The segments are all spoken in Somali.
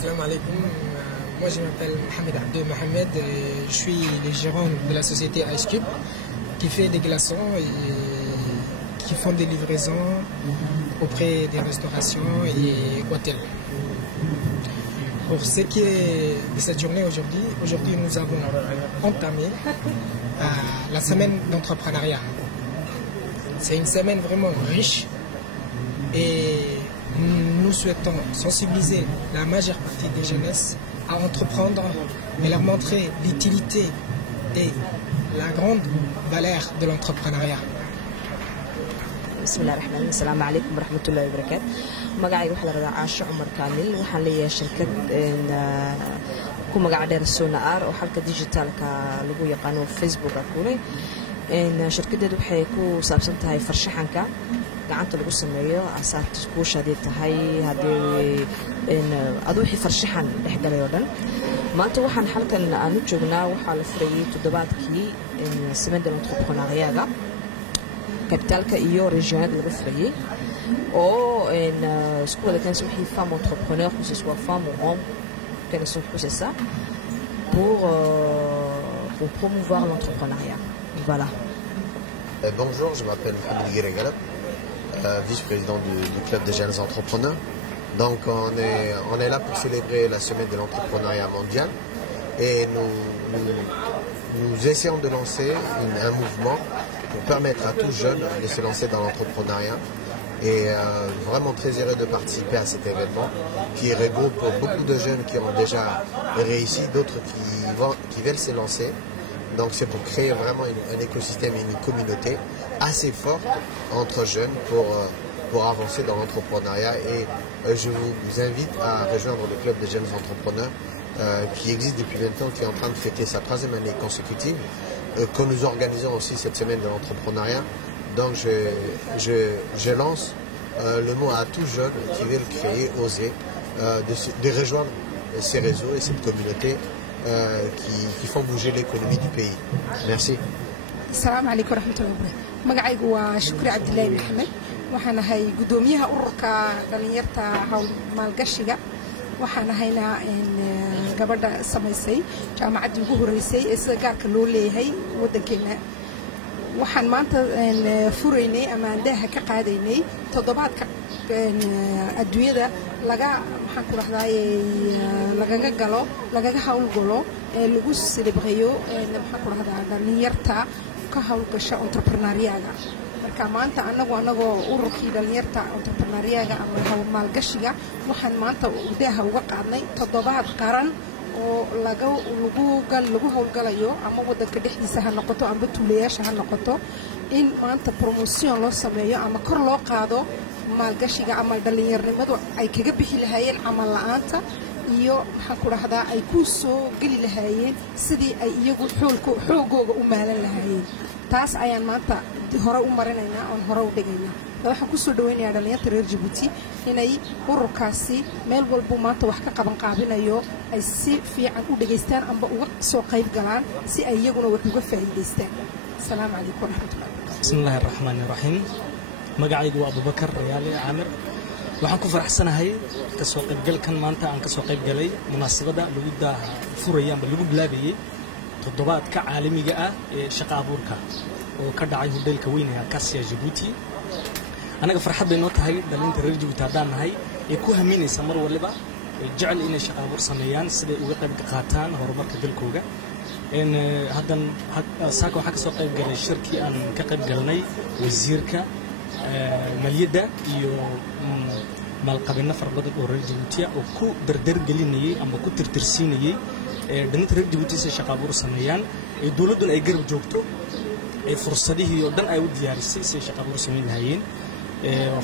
Salam alaikum. Moi je m'appelle Mohamed Abdel Mohamed. Je suis le gérant de la société Ice Cube qui fait des glaçons et qui font des livraisons auprès des restaurations et hôtels. Pour ce qui est de cette journée aujourd'hui nous avons entamé la semaine d'entrepreneuriat. C'est une semaine vraiment riche et nous souhaitons sensibiliser la majeure partie des jeunesses à entreprendre et leur montrer l'utilité et la grande valeur de l'entrepreneuriat. بسم الله الرحمن الرحيم السلام عليكم ورحمة الله وبركاته مقاعي وحلا رضا عاشق عمر كامل وحن لي شركة كو مقاعي دير السونا ار وحركة ديجيتال كاللغو يقانو فيسبوك أكولي إن شركة دي وحي كو سابسنتها هاي فرشحنكا قاعدت لغو سميو عسات كوش هادي تهي هادي إن أدوحي فرشحن إحدى اليودن ما أنت وحن حلقة أنو جوغنا وحال فريي تدباتكي إن سمد الانتربرونيريا capital iyo régional de l'Afrique ou une school de cancer qui femme entrepreneur que ce soit femme ou homme qu'elle soit c'est ça pour promouvoir l'entrepreneuriat. Voilà. Bonjour, je m'appelle Mohamed Guiré-Galab, vice-président du club des jeunes entrepreneurs. Donc on est là pour célébrer la semaine de l'entrepreneuriat mondial et nous essayons de lancer un mouvement pour permettre à tous jeunes de se lancer dans l'entrepreneuriat et vraiment très heureux de participer à cet événement qui regroupe beaucoup de jeunes qui ont déjà réussi, d'autres qui veulent se lancer. Donc c'est pour créer vraiment un écosystème et une communauté assez forte entre jeunes pour avancer dans l'entrepreneuriat et je vous invite à rejoindre le club des jeunes entrepreneurs qui existe depuis 20 ans, qui est en train de fêter sa 3e année consécutive, que nous organisons aussi cette semaine de l'entrepreneuriat. Donc je lance le mot à tous jeunes qui veulent créer, oser, de rejoindre ces réseaux et cette communauté qui font bouger l'économie du pays. Merci. Salam alaikum wa rahmatullahi wa barakatuh. Magacaygu waa Shukri Cabdilaahi Maxamed. Waxaan ahay gudoomiyaha ururka dhalinyarta hawl maalgashiga. waxaan ahaynaa gabadha samaysay jaamacaddii ugu horeysay ee sida gaarka loo leeyahay waddankeena waxaan maanta furaynay ama andaha ka qaadaynay toddobaadka adduunyada maxaan ku rahdaay lagaga hawlgalo ee lagu silibqeeyo maxaan ku rahdaa dhalinyarta ka hawlgasha entrepreneuriaga marka maanta anagoo ururkii dhalinyarta entrepreneuriaga ama hawl maalgashiga waxaan maanta udaha uga qaadnay toddobaad qaran oo lagu hawlgalayo ama waddanka dhexdiisa ha noqoto ama tuulayaasha ha noqoto in maanta promotion loo sameeyo ama kor loo qaado maalgashiga ama dhalinyarnimadu ay kaga bixi lahaayeen camal la'aanta iyo maxaan ku rahdaa ay ku soo geli lahaayeen sidii ay iyagu xoogooga u maalan lahaayeen taas ayaan maanta hore u marinaynaa oon hore u dhigaynaa waxaan ku soo dhaweynayaa dhalinyarta reer Djibouti inay ururkaasi meel walba maanta wax ka qaban qaabinayo ay si fiican u dhageystaan amba uga soo qayb galaan si ay iyaguna wax uga faa'iideystaan. Assalaamu calaykum wa rahmatullahi wa barakatuh. Bismillahir rahmanir rahim. Magacaygu waa Abubakar Rayaali Caamir. waxaan ku faraxsanahay ka soo qaybgalkan maanta aan ka soo qayb galay munaasabada lagu furayay ama lagu bilaabayay toddobaadka caalamiga ah ee shaqo abuurka oo ka dhacay hoteelka weyn ee Acacia Djibouti anaga farxad bay noo tahay dhalinta reer Djibouti haddaan nahay ee ku haminaysa mar waliba jecel inay shaqo abuur sameeyaan siday uga qayb qaataan horumarka dalkooga haddan saaka waxaa ka soo qayb galay shirkii aan ka qayb galnay wasiirka maliyadda iyo maalqabeeno fara badan oo reer Djibouti oo ku dardargelinayay ama ku tirtirsiinayay dhalinta reer Djibouti si shaqo abuur sameeyaan ee dawladuna ay garab joogto ee fursadihii oo dhan ay u diyaarisay si shaqo abuur sameyn lahaayeen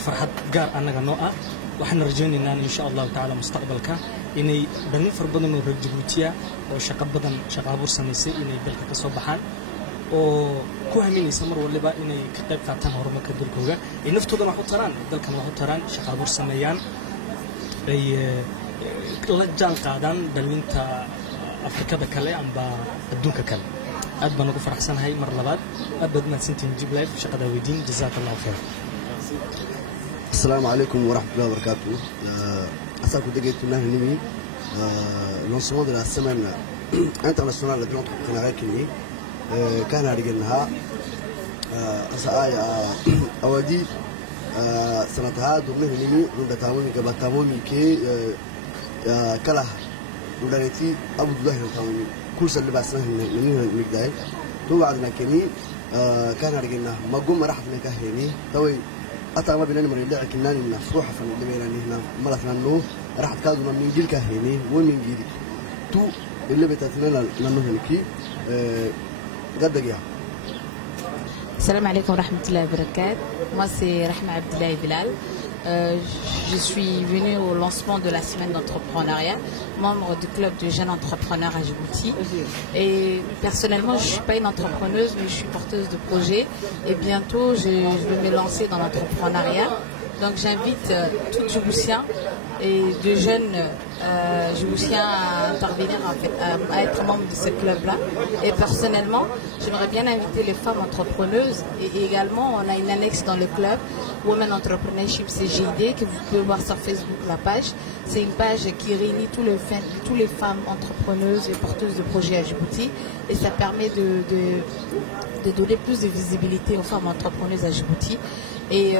farxad gaar anaga noo ah waxaan rajaynaynaa insha Allah taala mustaqbalka inay dhalin fara badan oo reer Djibouti oo shaqo abuur sameysay inay dalka ka soo baxaan oo ku haminaysa mar waliba inay ka qayb qaataan horumarka dalkooga ee naftooda wax u taraan dalkan wax u taraan shaqo abuur sameeyaan ay la jaan qaadaan dhalinta Afrikada kale amba adduunka kale aad baan ugu faraxsanahay mar labaad aad baad mahadsantiin Jib Life shaqada weydiin jazakallahu khayr. Assalamu alaikum wa rahmatullahi wa barakatuh. Asaku degeytunahay nimi lancement de la semaine internationale de l'entrepreneuriat Kenya كان هرجلها أسأيا أودي سنتها دمه نمي عند تامون كبتامون كي كله ودانتي أبو الله تامون كورس اللي بس نحن مقدار تو بعدنا كني كان هرجلنا ما قوم راح نكهني توي أتى بيننا مريض لكننا نفروح فن دمينا هنا مرثنا إنه راح تكادنا من جيل كهني ومن جيل تو اللي بتاتنا لأنه هنكي قد جاء. Salam alaikum rahmatullahi wa barakatuh. Moi c'est Rahma Abdillahi Bilal. Je suis venue au lancement de la semaine d'entrepreneuriat, membre du club de jeunes entrepreneurs à Djibouti. Et personnellement, je ne suis pas une entrepreneuse, mais je suis porteuse de projet. Et bientôt, je vais me lancer dans l'entrepreneuriat. Donc j'invite tout Djiboutien et de jeunes Djiboutiens à intervenir, en fait, à être membre de ce club-là. Et personnellement, j'aimerais bien inviter les femmes entrepreneuses. Et également, on a une annexe dans le club, Women Entrepreneurship CGID, que vous pouvez voir sur Facebook, la page. C'est une page qui réunit tous les femmes entrepreneuses et porteuses de projets à Djibouti. Et ça permet de donner plus de visibilité aux femmes entrepreneuses à Djibouti. Et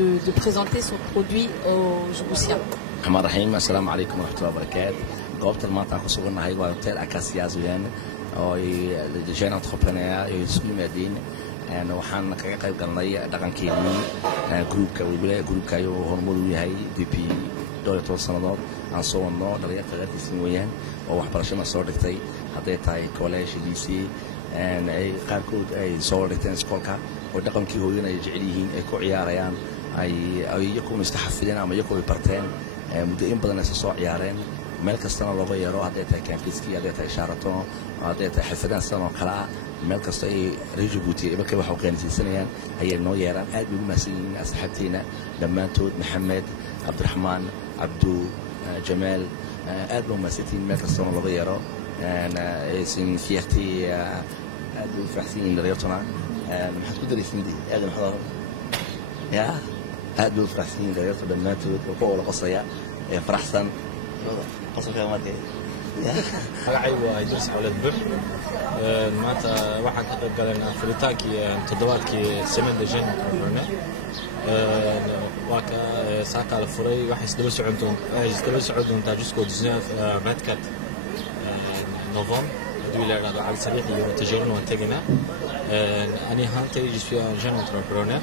de présenter son produit aux Djiboutiens. الرحمن الرحيم السلام عليكم ورحمة الله وبركاته. قابلت المطعم خصوصا هاي وهوتيل أكاسياز ويان أو جين أنتربرنيا يسوي مدين أنا وحنا كقريب قلنا دكان كيمي جروب كويبلا جروب كايو هرموني هاي دي بي دولة الصنادات عن صور النار دريات غير تسميان أو حبرش ما صور دكتي حطيت هاي كولاش دي سي أنا أي قاركود أي صور دكتين سكولكا ودكان كي هو يجعليهن أكو عياريان أي يكون مستحفلين أما يكون برتين مدين بدنا نسوع عيارين ملك السنة لو يروح هذا كامبيسكي هذا شارتون هذا حفلات سنة قلعة ملك السنة رجبوتي بكرة حقين سنين هي إنه يرى أدب المسيين أصحابتنا لما تود محمد عبد الرحمن عبدو جمال أدب المسيين ملك السنة لو يروح أنا سين فيختي أدب فحسين لريتنا محد قدر يسندي أدب حضر يا أدب فحسين لريتنا لما تود وقوة القصية فرحسن قصة ما تجي magacaygu Idris Xawlad Bux maanta waxaan ka qayb galayna furitaankii toddobaadkii semaine de jeunes entrepreneurs waa ka saaka la furay waxay isdaba socon doontaa jusqu'au 24 novembre haddii la yidhaahdo cali sariix iyo tajarin waan tegaynaa ani ahaantay je suis un jeune entrepreneur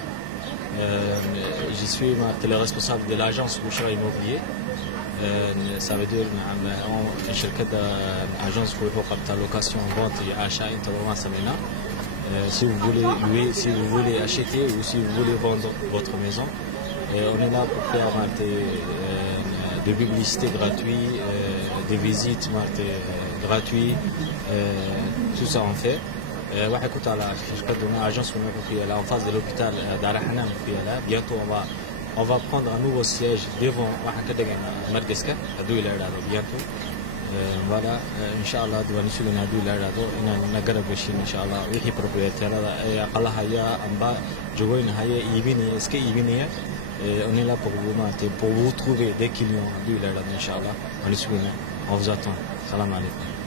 je suis le responsable de l'agence Bouchra Immobilier. Ça veut dire une شركة agence pour la location, vente et achat intégralement samena. Si vous voulez louer, si vous voulez acheter ou si vous voulez vendre votre maison, on est là pour faire des publicités gratuites, des visites gratuites, tout ça on fait. واحد كنت على شركة agence en face de l'hôpital Dar Hanam bientôt on va prendre un nouveau siège devant Madagascar à bientôt. Voilà, Inch'Allah, devant nous, on a dû la rado, on a gardé chez Inch'Allah, oui, propriétaire, Allah Haya, Amba, Join Haya, Ibini, est-ce que Ibini, on est là pour vous trouver des clients, Inch'Allah, on vous attend. Salam alaikum.